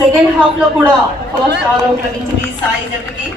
Second half లో కూడా first all out లభించింది సాయి జట్టుకి.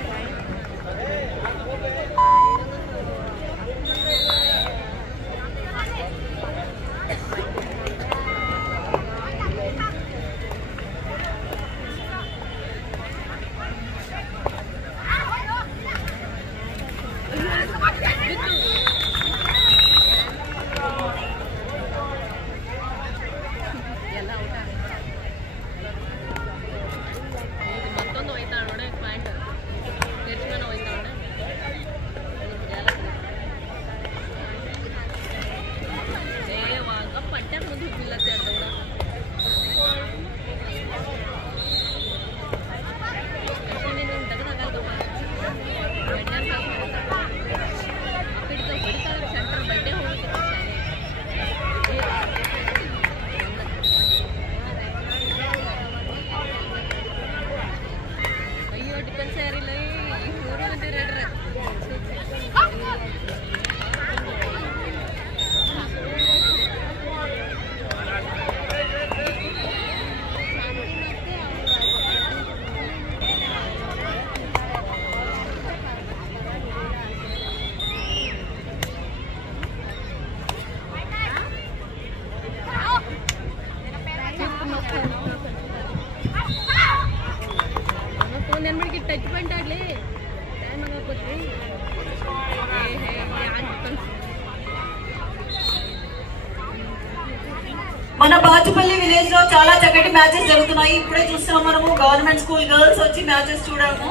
మన బాచుపల్లి విలేజ్ లో చాలా చక్కటి మ్యాచెస్ జరుగుతున్నాయి. ఇప్పుడే చూస్తున్నాం మనము గవర్నమెంట్ స్కూల్ గర్ల్స్ వచ్చి మ్యాచెస్ చూడము.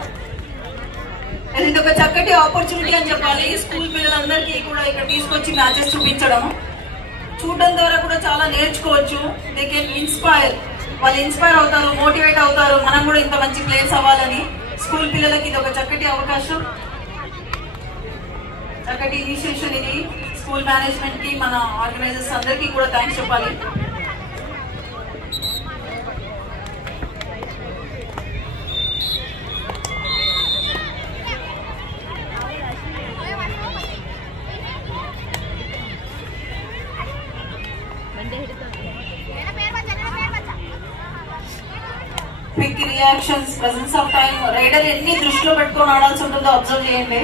ఇది ఒక చక్కటి ఆపర్చునిటీ అని చెప్పాలి. స్కూల్ పిల్లలందరికీ కూడా ఇక్కడ తీసుకొచ్చి మ్యాచెస్ చూపించడం, చూడడం ద్వారా కూడా చాలా నేర్చుకోవచ్చు. దే కెన్ ఇన్స్పైర్, వాళ్ళు ఇన్స్పైర్ అవుతారు, మోటివేట్ అవుతారు. మనం కూడా ఇంత మంచి ప్లేయర్స్ అవ్వాలని. స్కూల్ పిల్లలకి ఇది ఒక చక్కటి అవకాశం, చక్కటి ఇనిషియేషన్. ఇది స్కూల్ మేనేజ్మెంట్ కి, మన ఆర్గనైజర్స్ అందరికీ కూడా థ్యాంక్స్ చెప్పాలి. Quick reactions, presence of time, raider ఎన్ని దృష్టిలో పెట్టుకొని ఆడాల్సి ఉంటుందో అబ్జర్వ్ చేయండి.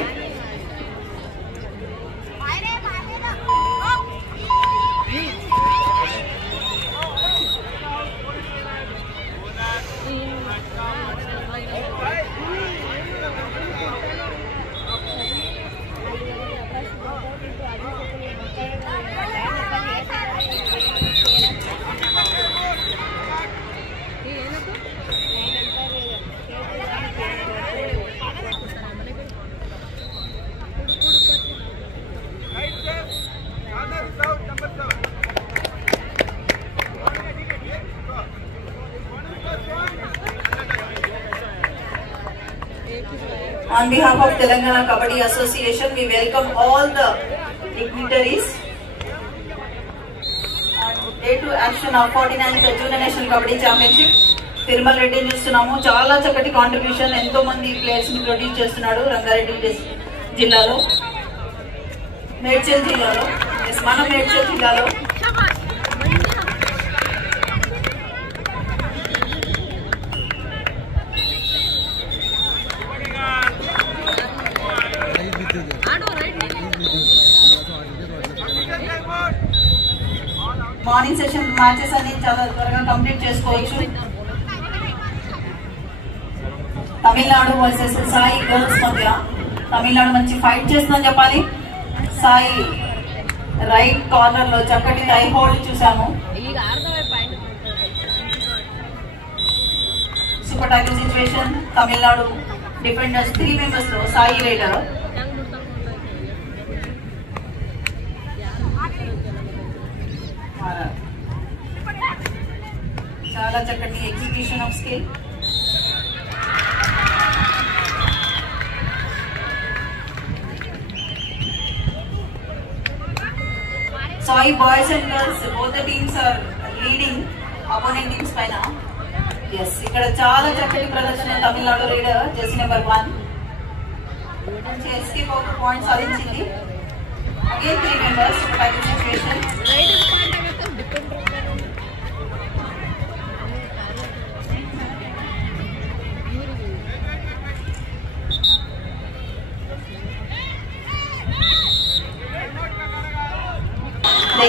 On behalf of Telangana Kabaddi Association, we welcome all the dignitaries on Day 2 action of 49th Junior National Kabaddi Championship. Tirumala Reddy చూస్తున్నాము, చాలా చక్కటి కాంట్రిబ్యూషన్, ఎంతో మంది ప్లేయర్స్ ని ప్రొడ్యూస్ చేస్తున్నాడు రంగారెడ్డి జిల్లాలో, మేడ్చల్ జిల్లాలో, మన మేడ్చల్ జిల్లాలో. మార్నింగ్ సెషన్ మ్యాచెస్ అన్ని చాలా త్వరగా కంప్లీట్ చేసుకోవచ్చు. తమిళనాడు వర్సెస్ సాయి గర్ల్స్ మధ్య తమిళనాడు మంచి ఫైట్ చేస్తుందని చెప్పాలి. సాయి రైట్ కార్నర్ లో చక్కటి టై హోల్డ్ చూసాము. Super tackle situation. Tamil Nadu defenders 3 members లో సాయి రైడర్. చాలా చక్కటి execution of skill. Sai boys and girls, both the teams are leading opponent teams by now. Yes, ఇక్కడ చాలా చక్కటి ప్రదర్శన తమిళనాడు రైడర్ జెర్సీ నెంబర్ 1 మంచి ఎస్కేప్ అవుట్ పాయింట్ సాధించింది. Again 3 members tackle situation.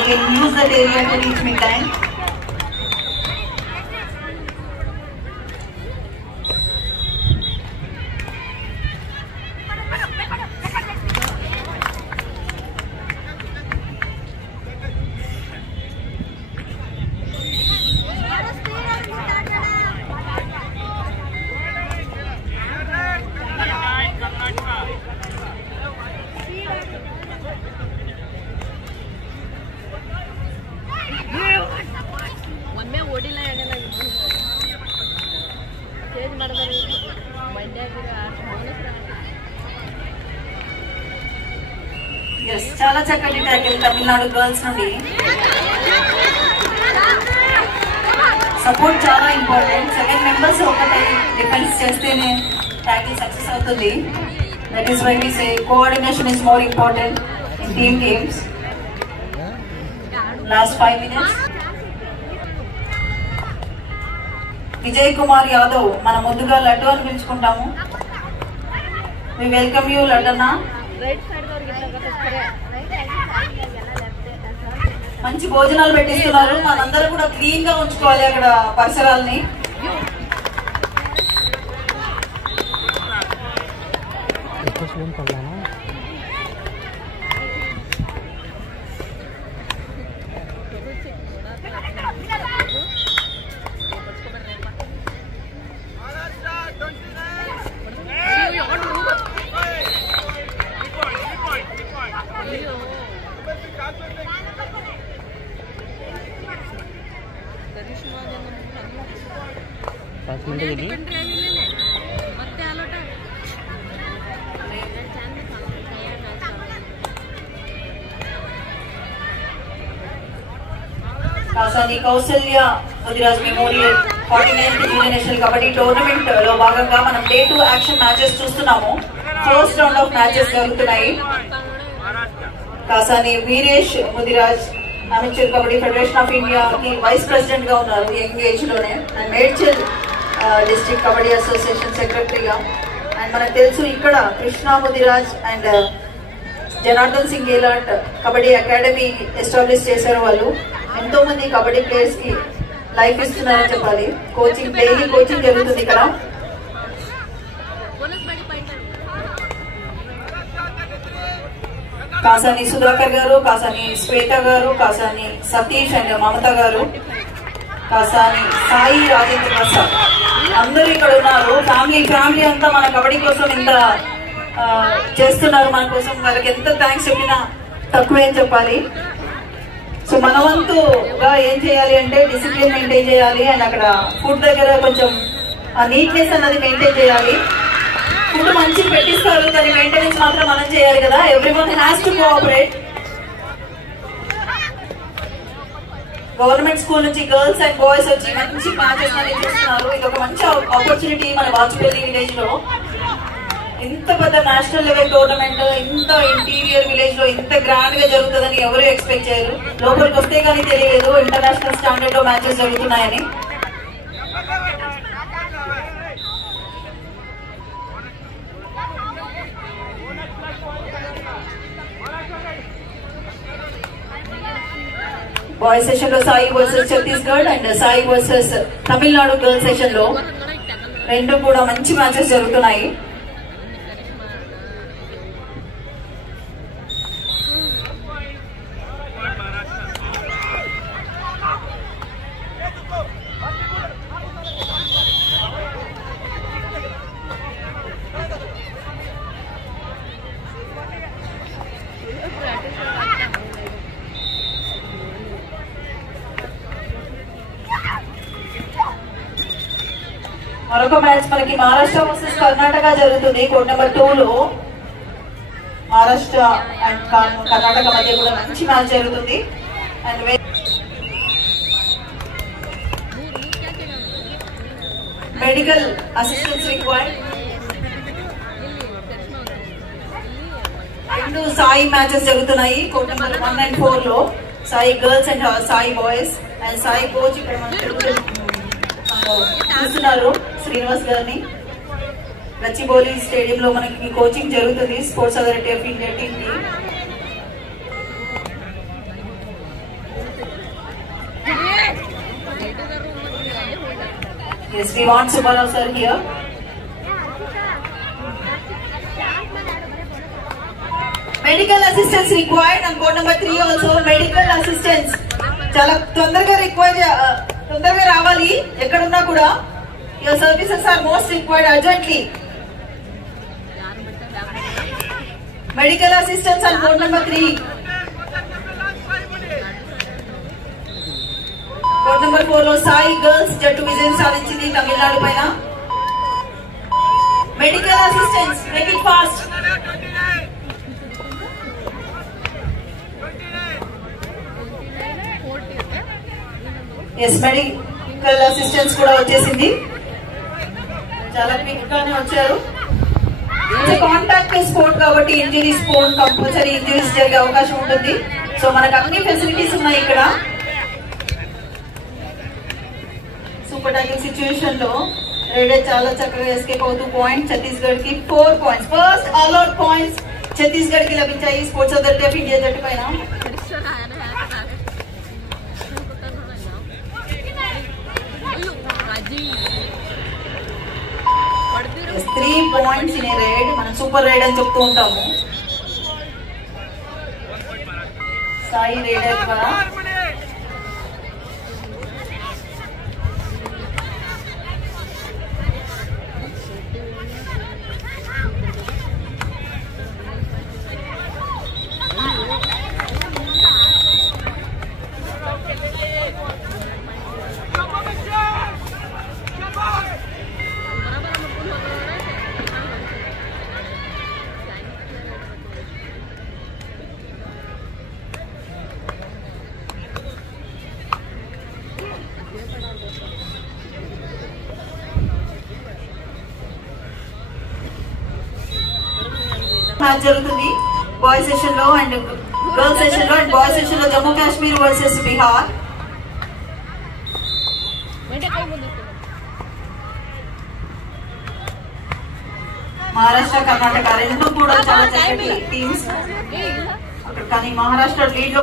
can use that area to reach midline. Yes, చాలా చక్కటి tackle Tamil Nadu girls నుండి. Support చాలా ఇంపార్టెంట్. 7 మెంబర్స్ ఒకటై డిఫెన్స్ చేస్తేనే ట్యాకిల్ సక్సెస్ అవుతుంది. That is why we say coordination is more important in team games. Last 5 minutes. Vijay Kumar Yadav మన ముందుగా లడ్డు అని పిలుచుకుంటాము. We welcome you లడ్డన్న. మంచి భోజనాలు పెట్టిస్తున్నారు. మనందరూ కూడా క్లీన్ గా ఉంచుకోవాలి అక్కడ పరిసరాలని. Kasani Kausalya Mudiraj memorial 49th junior national kabaddi tournament లో భాగంగా మనం డే 2 యాక్షన్ మ్యాచెస్ చూస్తున్నాము. ఫస్ట్ రౌండ్ ఆఫ్ మ్యాచెస్ జరుగుతున్నాయి. Kasani Veeresh Mudiraj amateur kabaddi federation of India కి వైస్ ప్రెసిడెంట్ గా ఉన్నారు యంగ్ ఏజ్ లోనే. And Medchal district kabaddi association సెక్రటరీగా. అండ్ మనకు తెలుసు ఇక్కడ Krishna Mudiraj and Janardhan Singh Gehlot kabaddi academy establish చేశారు. వాళ్ళు ఎంతో మంది కబడ్డీ ప్లేయర్స్ కి లైఫ్ ఇస్తున్నారని చెప్పాలి. కోచింగ్ డైలీ కోచింగ్ జరుగుతుంది ఇక్కడ. కాసాని సుధాకర్ గారు, కాసాని శ్వేత గారు, కాసాని సతీష్ అండ్ మమత గారు, కాసాని సాయి రాజేంద్ర ప్రసాద్ అందరూ ఇక్కడ ఉన్నారు. ఫ్యామిలీ అంతా మన కబడ్డీ కోసం ఇంత చేస్తున్నారు. మన కోసం వాళ్ళకి ఎంత థ్యాంక్స్ చెప్పినా తక్కువే అని చెప్పాలి. సో మన వంతుగా ఏం చేయాలి అంటే డిసిప్లిన్ మెయింటైన్ చేయాలి. అండ్ అక్కడ ఫుడ్ దగ్గర కొంచెం నీట్నెస్ అన్నది మెయింటైన్ చేయాలి. ఫుడ్ మంచి పెట్టిస్తారు కానీ మెయింటెనెన్స్ మాత్రం మనం చేయాలి కదా. Everyone has to cooperate. Government school నుంచి గర్ల్స్ అండ్ బాయ్స్ వచ్చి మంచి మ్యాచెస్ అనేది చూస్తున్నారు. ఇది ఒక మంచి ఆపర్చునిటీ మన వాజ్పేయి విలేజ్ లో. ఇంత పెద్ద నేషనల్ లెవెల్ టోర్నమెంట్ ఇంత ఇంటీరియర్ విలేజ్ లో ఇంత గ్రాండ్ గా జరుగుతుందని ఎవరు ఎక్స్పెక్ట్ చేయరు. లోపలికి వస్తే కానీ తెలియదు ఇంటర్నేషనల్ స్టాండర్డ్ లో మ్యాచెస్ జరుగుతున్నాయని. బాయ్స్ సెషన్ లో Sai versus Chhattisgarh and Sai versus Tamil Nadu girls session లో రెండు కూడా మంచి మ్యాచెస్ జరుగుతున్నాయి. మరొక మ్యాచ్ మనకి మహారాష్ట్ర వర్సెస్ కర్ణాటక జరుగుతుంది. కోడ్ నెంబర్ 2 లో మహారాష్ట్ర అండ్ కర్ణాటక మధ్య కూడా మంచి మ్యాచ్ జరుగుతుంది. And medical assistance required. రెండు సాయి మ్యాచెస్ జరుగుతున్నాయి. కోడ్ నెంబర్ 1 and 4 లో Sai girls and Sai boys. And Sai coach ఇక్కడ మనం చూస్తున్నారు శ్రీనివాస్ గారిని. గచ్చిబౌలి స్టేడియం లో మనకి కోచింగ్ జరుగుతుంది sports authority of India team కి. Yes, we want Subbarao sir here. Medical assistance required on board number 3 also. Medical assistance చాలా తొందరగా తొందరగా రావాలి ఎక్కడున్నా కూడా. Your services are most required urgently. Medical assistance on board number 3. Board number 4 లో Sai girls జట్టు విజయం సాధించింది తమిళనాడు పైన. Medical assistance, make it fast. Yes, medical assistance కూడా వచ్చేసింది. చాలా క్విక్ గానే వచ్చారు. కాంటాక్ట్ స్పోర్ట్ కాబట్టి ఇంజరీస్ స్పోర్ట్ కంపల్సరీ ఇంజరీస్ జరిగే అవకాశం ఉంటుంది. సో మనకు అన్ని ఫెసిలిటీస్ ఉన్నాయి ఇక్కడ. సూపర్ టైమింగ్ సిచ్యువేషన్ లో రైడర్ చాలా చక్కగా ఎస్కేప్ అవుతూ పాయింట్ ఛత్తీస్గఢ్ కి 4 points. First all out points Chhattisgarh కి లభించాయి స్పోర్ట్స్ అథారిటీ ఆఫ్ ఇండియా జట్టు పైన. 3 points in a raid. మనం సూపర్ రైడ్ అని చెప్తూ ఉంటాము. సాయి రైడర్ ద్వారా మ్యాచ్ జరుగుతుంది. బాయ్స్ సెషన్ లో అండ్ గర్ల్స్ సెషన్ లో. అండ్ బాయ్స్ సెషన్ లో జమ్మూ కాశ్మీర్ వర్సెస్ బీహార్. మహారాష్ట్ర కర్ణాటక రెండు కూడా చాలా చక్కటి టీమ్స్ అక్కడ. కానీ మహారాష్ట్ర లీడ్ లో